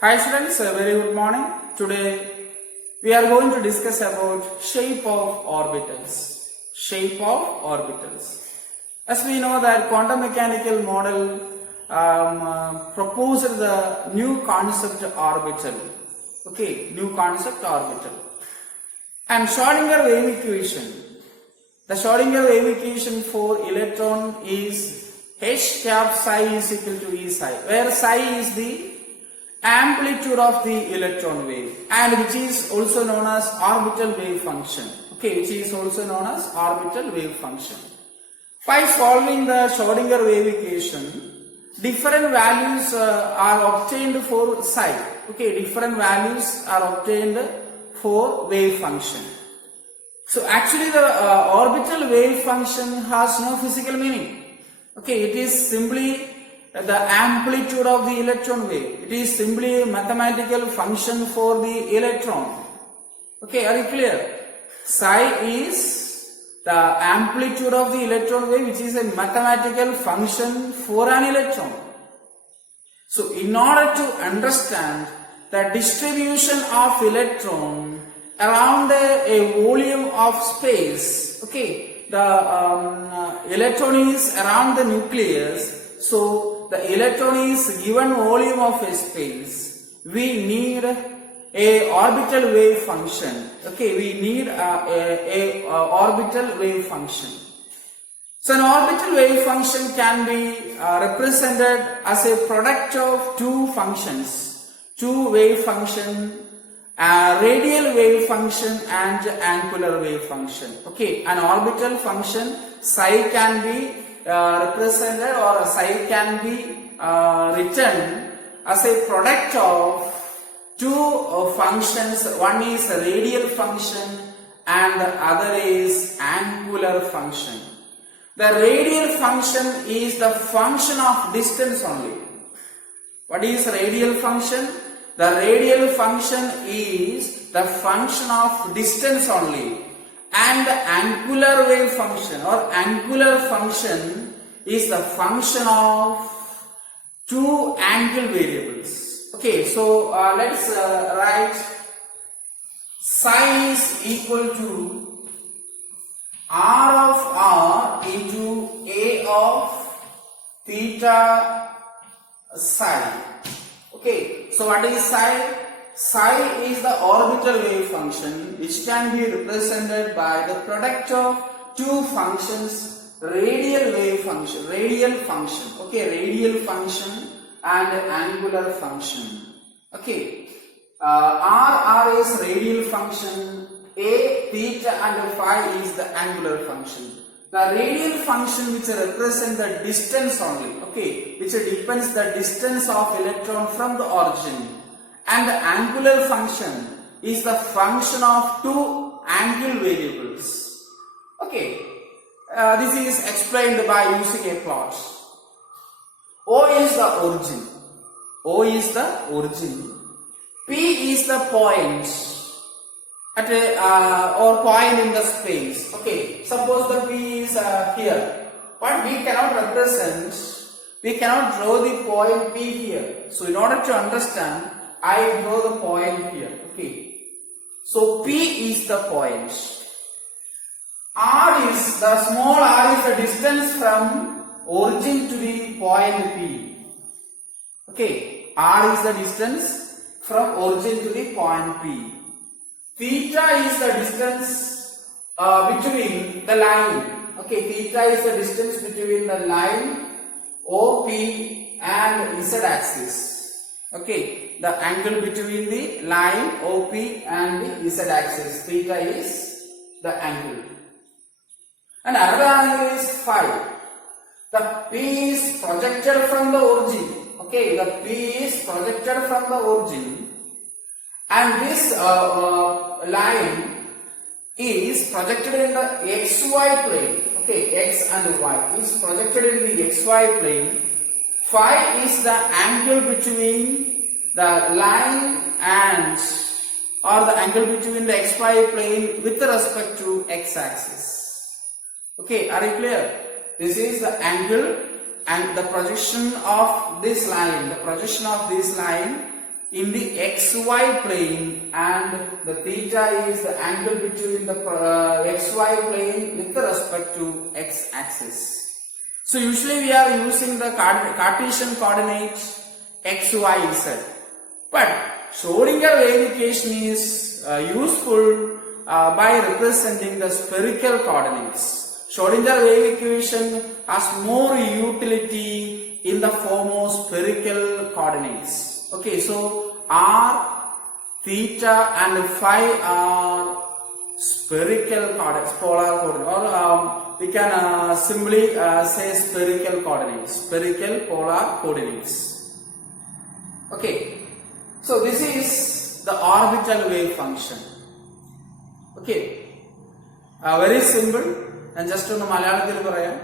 Hi students, a very good morning. Today we are going to discuss about shape of orbitals. Shape of orbitals. As we know that quantum mechanical model proposed the new concept orbital. Okay, new concept orbital. And Schrödinger wave equation. The Schrödinger wave equation for electron is H cap psi is equal to E psi, where psi is the amplitude of the electron wave and which is also known as orbital wave function. Okay, which is also known as orbital wave function. By solving the Schrödinger wave equation, different values are obtained for psi. Okay, different values are obtained for wave function. So actually the orbital wave function has no physical meaning. Okay, it is simply the amplitude of the electron wave. It is simply a mathematical function for the electron. Okay, are you clear? Psi is the amplitude of the electron wave, which is a mathematical function for an electron. So in order to understand the distribution of electron around a volume of space, okay, the electron is around the nucleus, so the electron is given volume of a space. We need a orbital wave function. Okay, we need a orbital wave function. So an orbital wave function can be represented as a product of two functions, two wave function, radial wave function and angular wave function. Okay, an orbital function psi can be represented or psi can be written as a product of two functions. One is a radial function and the other is angular function. The radial function is the function of distance only. What is radial function? The radial function is the function of distance only, and the angular wave function or angular function is the function of two angle variables. Okay, so let's write psi is equal to r of r into a of theta psi. Okay, so what is psi? Psi is the orbital wave function which can be represented by the product of two functions, radial wave function, okay, radial function and angular function. Okay, r is radial function, a, theta and phi is the angular function. The radial function which represents the distance only, okay, which depends the distance of electron from the origin, and the angular function is the function of two angle variables. Okay, this is explained by using a plot. O is the origin. O is the origin. P is the point at a or point in the space. Okay, suppose the P is here, but we cannot represent, we cannot draw the point P here. So in order to understand, I draw the point here. Okay, so P is the point. R is the small r is the distance from origin to the point P. Okay, r is the distance from origin to the point P. Theta is the distance between the line. Okay, theta is the distance between the line OP and Z axis. Okay, the angle between the line OP and the Z axis. Theta is the angle. And another angle is phi. The P is projected from the origin. Okay, the P is projected from the origin. And this line is projected in the xy plane. Okay, x and y is projected in the xy plane. Phi is the angle between the line and or the angle between the xy plane with respect to x axis. Okay, are you clear? This is the angle and the projection of this line. The projection of this line in the xy plane, and the theta is the angle between the xy plane with respect to x-axis. So usually we are using the Cartesian coordinates x, y, z. But Schrodinger wave equation is useful by representing the spherical coordinates. Schrodinger wave equation has more utility in the form of spherical coordinates. Okay, so r, theta and phi are spherical coordinates, polar coordinates, or we can simply say spherical coordinates, spherical polar coordinates. Okay, so this is the orbital wave function. Okay, very simple. And just on the Malayalam paraya,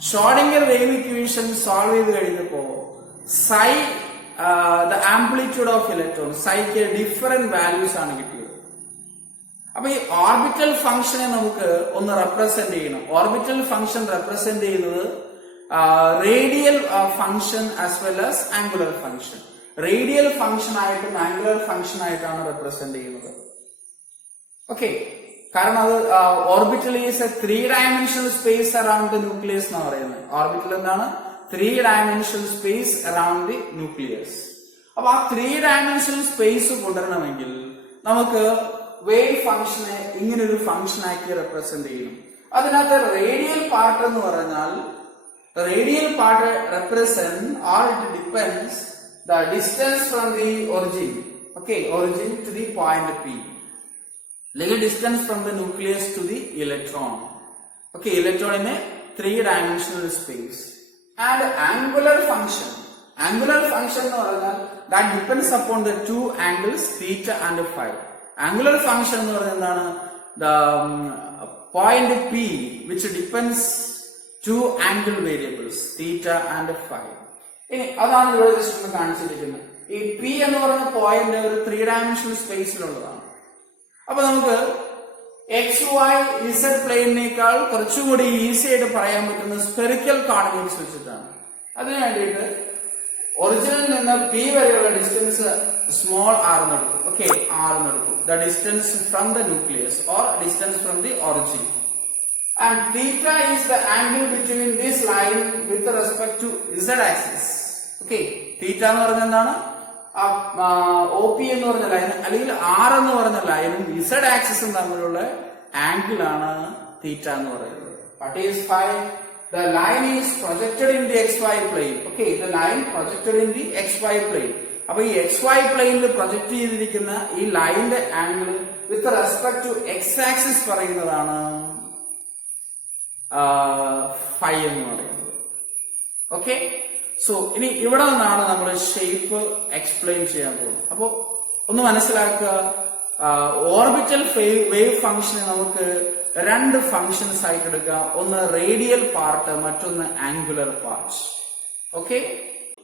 Schrodinger wave equation solve psi, the amplitude of electrons, psi ke different values are given. Now, this orbital function we represent. Orbital function represent radial function as well as angular function. Radial function and angular function represent. Okay. Because orbital is a three-dimensional space around the nucleus. Orbital is a three-dimensional space around the nucleus. Now, three-dimensional space we wave function function represent. That radial part represent, or it depends the distance from the origin. Okay, origin to the point P. Little distance from the nucleus to the electron. Okay, electron in a three-dimensional space. And angular function. Angular function that depends upon the two angles theta and phi. Angular function the point P, which depends two angle variables theta and phi. That's P and point three-dimensional space. Now, x, y, z plane easy spherical coordinates. Original P distance small r. Okay, r. The distance from the nucleus or distance from the origin. And theta is the angle between this line with respect to z axis. Okay, theta OP line, R line, Z axis angle theta. What is phi? The line is projected in the xy plane. Okay, the line projected in the xy plane. Now, this xy plane projected this line angle with respect to x axis phi. Okay. So, in this shape explain orbital wave function two functions one radial part and angular part. Okay?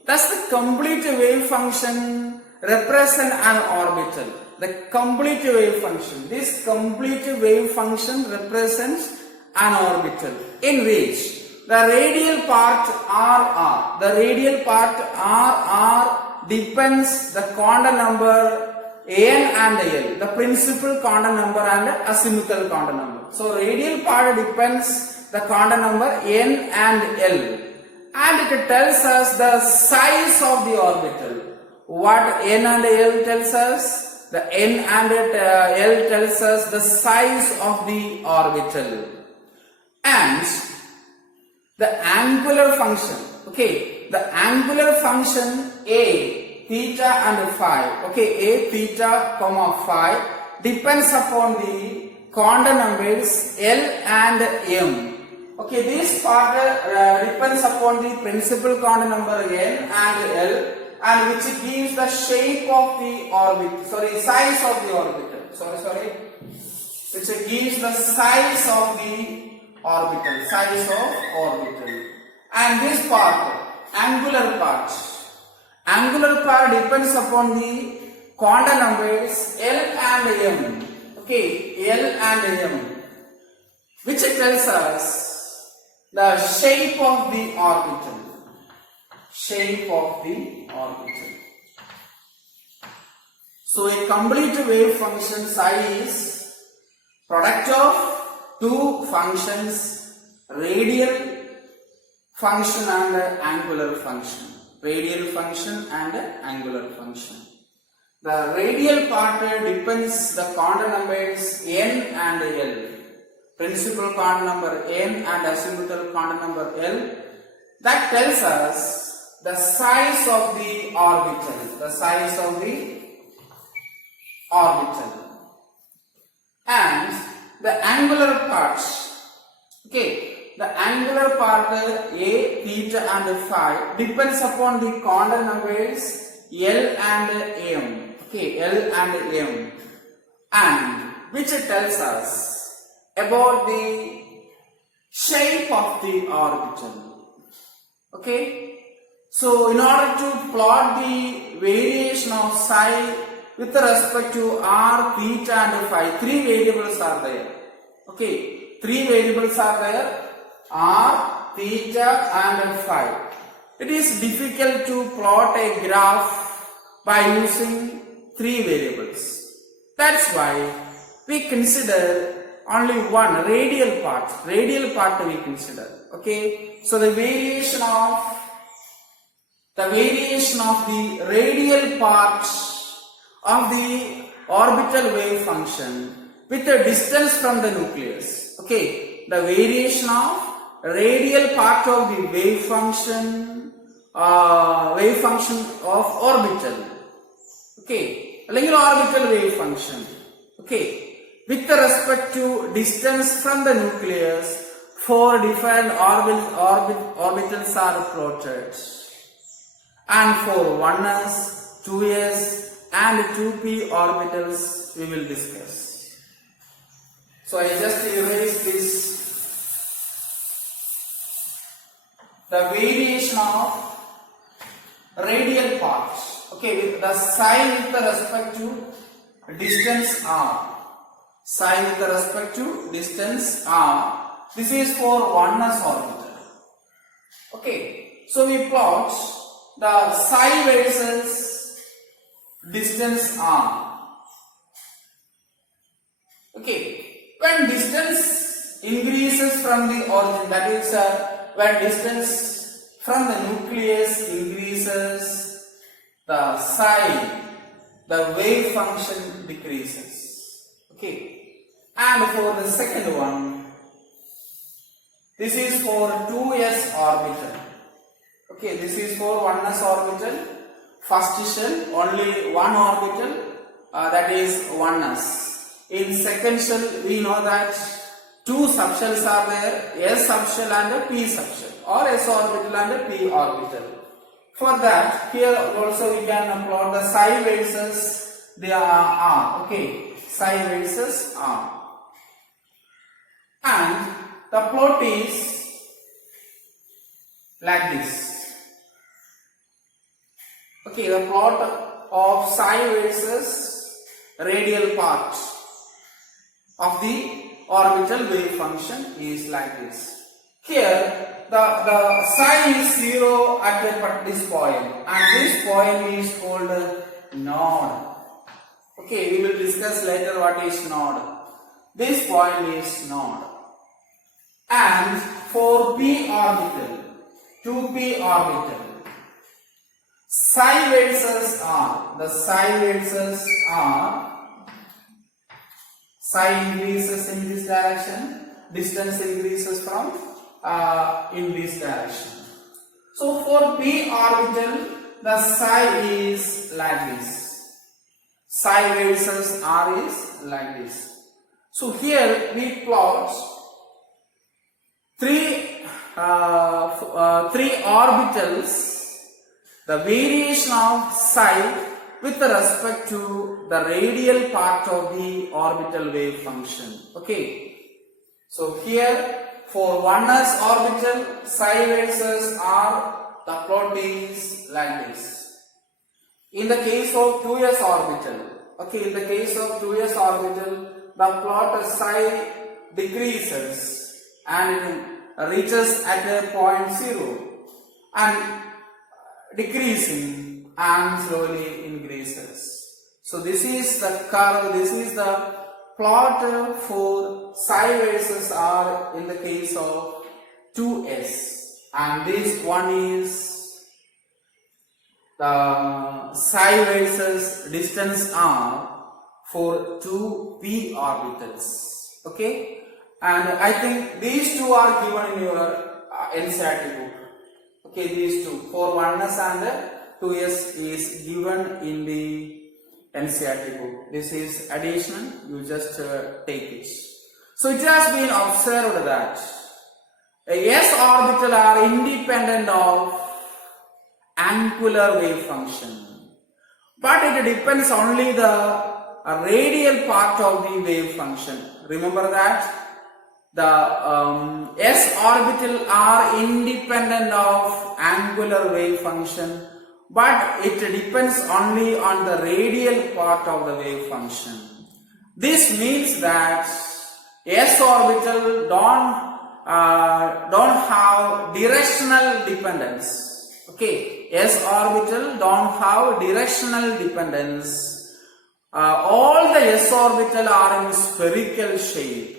Thus the complete wave function represent an orbital. The complete wave function. This complete wave function represents an orbital in which the radial part RR. The radial part RR depends the quantum number N and L. The principal quantum number and azimuthal quantum number. So radial part depends the quantum number N and L. And it tells us the size of the orbital. What N and L tells us? The N and L tells us the size of the orbital. And the angular function, okay, the angular function A, theta and phi, okay, A, theta, comma, phi depends upon the quantum numbers L and M. Okay, this part depends upon the principal quantum number N and L, and which gives the shape of the orbit, size of the orbital, which gives the size of the orbital, and this part, angular part depends upon the quantum numbers L and M, okay, L and M, which tells us the shape of the orbital, So a complete wave function psi is product of two functions, radial function and angular function. Radial function and angular function. The radial part depends the quantum numbers n and l. Principal quantum number n and azimuthal quantum number l. That tells us the size of the orbital. The size of the orbital. And the angular parts. Okay. The angular part a, theta and phi depends upon the quantum numbers L and M. Okay, L and M. And which tells us about the shape of the orbital. Okay. So in order to plot the variation of psi with respect to r, theta and phi, three variables are there. Okay. Three variables are there. R, theta and phi. It is difficult to plot a graph by using three variables. That's why we consider only one radial part. Radial part we consider. Okay. So the variation of the radial part of the orbital wave function with the distance from the nucleus. Okay. The variation of radial part of the wave function of orbital. Okay, orbital wave function. Okay, with respect to distance from the nucleus, four different orbitals are plotted, and for 1s, 2s, and 2p orbitals we will discuss. So I just erase this. The variation of radial parts. Okay, with the psi with respect to distance r. Psi with respect to distance r. This is for 1s orbital. Okay, so we plot the psi versus distance r. Okay, when distance increases from the origin, that is when distance from the nucleus increases, the psi, the wave function decreases. Okay. And for the second one, this is for 2s orbital. Okay, this is for 1s orbital. First shell, only one orbital, that is 1s. In second shell, we know that two subshells are there, S subshell and P subshell, or S orbital and P orbital. For that, here also we can plot the psi versus the R. Okay, psi versus R. And the plot is like this. Okay, the plot of psi versus radial part of the orbital wave function is like this. Here the psi is 0 at this point, and this point is called node. Okay, we will discuss later what is node. This point is node. And for p orbital, 2p orbital, psi versus r, the psi versus r, psi increases in this direction, distance increases from in this direction. So for p orbital, the psi is like this. Psi versus r is like this. So here we plot three orbitals, the variation of psi with respect to the radial part of the orbital wave function. Okay. So here for 1s orbital, psi versus r, the plot is like this. In the case of 2s orbital, okay, in the case of 2s orbital, the plot psi decreases and reaches at a point 0 and decreasing and slowly increases. So this is the curve, this is the plot for psi versus r in the case of 2s, and this one is the psi versus distance r for 2p orbitals. Okay, and I think these two are given in your NCERT book. Okay, these two, for 1s and 2s is given in the NCERT book. This is additional, you just take it. So it has been observed that S orbital are independent of angular wave function, but it depends only the radial part of the wave function. Remember that the S orbital are independent of angular wave function, but it depends only on the radial part of the wave function. This means that S orbital don't have directional dependence. Okay, S orbital don't have directional dependence. All the S orbital are in spherical shape.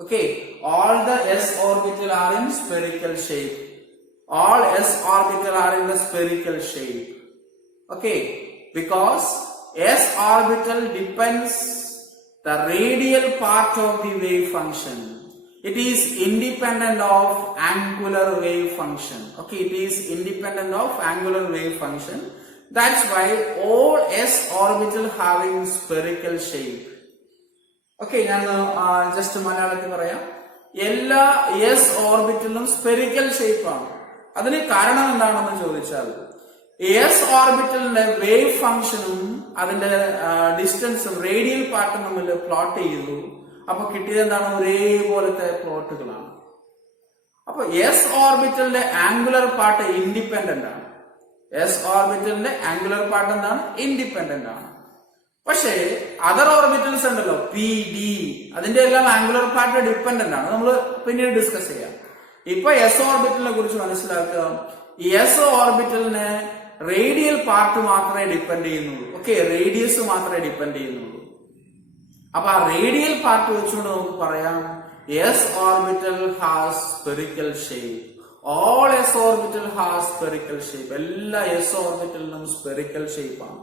Okay, all the S orbital are in spherical shape. All S orbital are in the spherical shape. Okay, because S orbital depends the radial part of the wave function. It is independent of angular wave function. Okay, it is independent of angular wave function. That's why all S orbital having spherical shape. Okay, now just Malayalam paraya. Ella S orbitalum spherical shape ആണ്. അതിന് കാരണം എന്താണെന്ന് ചോദിച്ചാൽ S ഓർബിറ്റലിന്റെ wave ഫംഗ്ഷനും അതിന്റെ ഡിസ്റ്റൻസും radial പാർട്ടും തമ്മിൽ plot ചെയ്തു. അപ്പൊ കിട്ടിയത് എന്താണ്? ഒരേപോലത്തെ പ്ലോട്ടുകളാണ്. അപ്പൊ എസ് ഓർബിറ്റലിന്റെ ആംഗുലർ പാർട്ട് ഇൻഡിപെൻഡന്റ് ആണ്. എസ് ഓർബിറ്റലിന്റെ ആംഗുലർ പാർട്ട് എന്താണ്? ഇൻഡിപെൻഡന്റ് ആണ്. പക്ഷേ അതർ ഓർബിറ്റൽസ് ഉണ്ടല്ലോ, പി ഡി, അതിന്റെ എല്ലാം ആംഗുലർ പാർട്ട് ഡിപെൻഡന്റ് ആണ്. നമ്മൾ പിന്നീട് ഡിസ്കസ് ചെയ്യാം. ഇപ്പൊ എസ് ഓർബിറ്റലിനെ കുറിച്ച് മനസ്സിലാക്കുക. എസ് ഓർബിറ്റലിന് റേഡിയൽ പാർട്ട് മാത്രമേ ഡിപ്പെൻഡ് ചെയ്യുന്നുള്ളൂ. ഓക്കെ, റേഡിയസ് മാത്രമേ ഡിപ്പെൻഡ് ചെയ്യുന്നുള്ളൂ. അപ്പൊ ആ റേഡിയൽ പാർട്ട് വെച്ചുകൊണ്ട് നമുക്ക് പറയാം S orbital has spherical shape. All S orbital has spherical shape. എല്ലാ എസ് ഓർബിറ്റലിനും സ്പെറിക്കൽ ഷേപ്പ് ആണ്.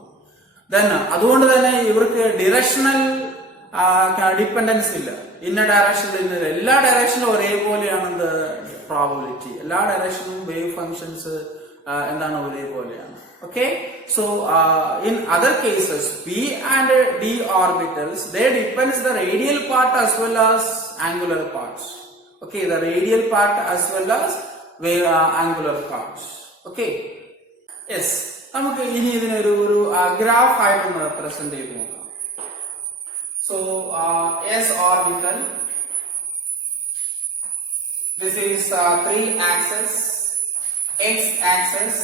അതുകൊണ്ട് തന്നെ ഇവർക്ക് ഡിറക്ഷണൽ ഡിപ്പെൻഡൻസ് ഇല്ല. ഇന്ന ഡയറക്ഷനിൽ ഇന്ന എല്ലാ ഡയറക്ഷനിലും ഒരേപോലെയാണ് പ്രോബബിലിറ്റി. എല്ലാ ഡയറക്ഷനിലും വേവ് ഫംഗ്ഷൻസ് എന്താണ്? ഒരേപോലെയാണ്. Okay, so in other cases P and D orbitals they depends the radial part as well as angular parts. Okay, the radial part as well as angular parts. Okay, yes, നമുക്ക് ഇനി ഇതിനൊരു graph ആയിട്ടൊന്ന് represent ചെയ്ത് നോക്കാം. So S orbital, this is 3 axis, X axis,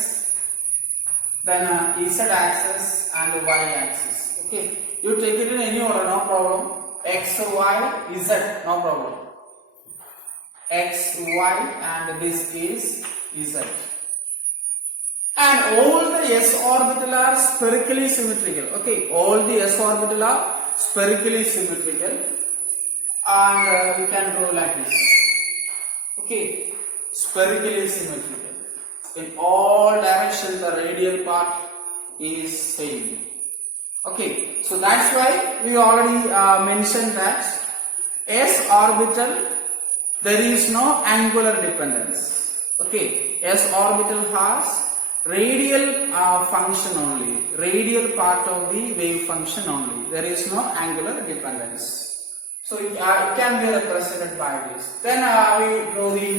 then Z axis and Y axis. Okay, you take it in any order, no problem. X, Y, Z, no problem. X, Y, and this is Z. And all the S orbital are spherically symmetrical. Okay, all the S orbital are spherically symmetrical, and we can draw like this. Okay, spherically symmetrical. In all directions the radial part is same. Okay, so that's why we already mentioned that S orbital there is no angular dependence. Okay, S orbital has radial function only, radial part of the wave function only. There is no angular dependence. So it can be represented by this. Then we draw the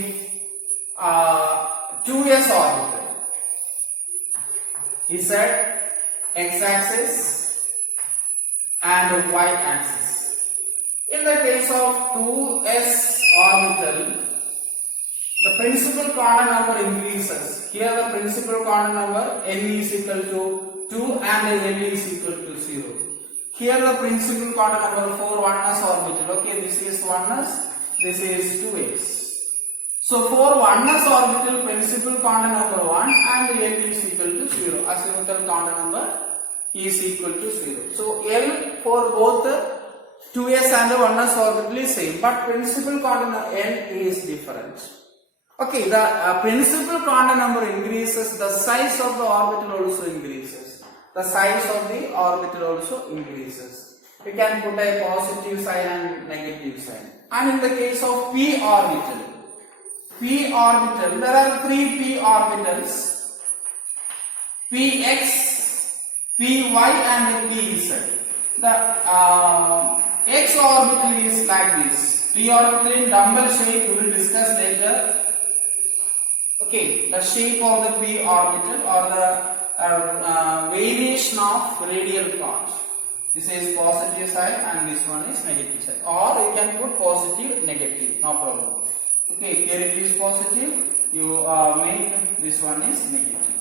2s orbital. Z, x-axis and y-axis. In the case of 2s orbital, the principal quantum number increases. Here the principal quantum number n is equal to 2 and n is equal to 0. Here the principal quantum number for 1s orbital. Okay, this is 1s, this is 2s. So for 1s orbital, principal quantum number 1 and n is equal to 0. Azimuthal quantum number is equal to 0. So L for both 2s and the 1s orbital is same, but principal quantum N is different. Okay, the principal quantum number increases, the size of the orbital also increases. The size of the orbital also increases. We can put a positive sign and negative sign. And in the case of p orbital, there are 3 p orbitals: px, py and pz. The x orbital is like this. P orbital in dumbbell shape, we will discuss later. Okay, the shape of the p orbital or the variation of radial part. This is positive side and this one is negative side. Or you can put positive, negative, no problem. Okay, here it is positive, you make this one is negative.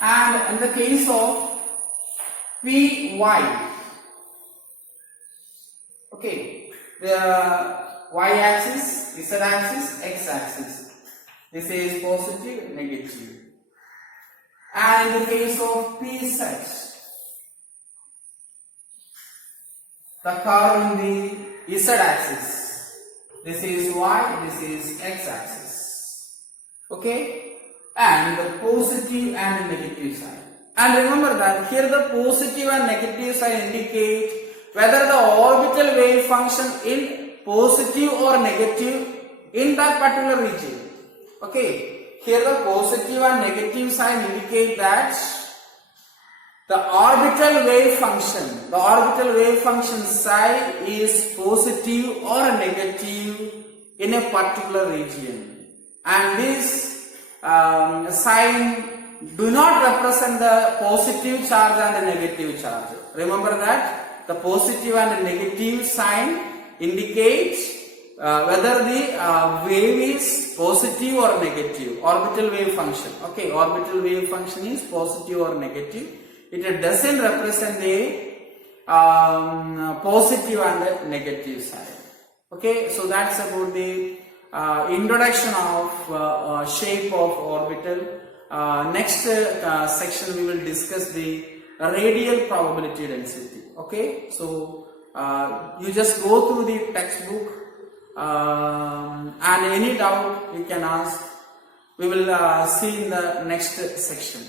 And in the case of py, okay, the y-axis, z-axis, x-axis. This is positive, negative. And in the case of pz, the curve in the z-axis. This is y, this is x-axis. Okay? And the positive and negative side. And remember that here the positive and negative side indicate whether the orbital wave function in positive or negative in that particular region. Okay, here the positive and negative sign indicate that the orbital wave function psi is positive or negative in a particular region, and this sign do not represent the positive charge and the negative charge. Remember that the positive and the negative sign indicates whether the wave is positive or negative, orbital wave function. Okay, orbital wave function is positive or negative. It doesn't represent the positive and the negative side. Okay, so that's about the introduction of shape of orbital. Next section we will discuss the radial probability density. Okay, so you just go through the textbook and any doubt you can ask. We will see in the next section.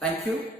Thank you.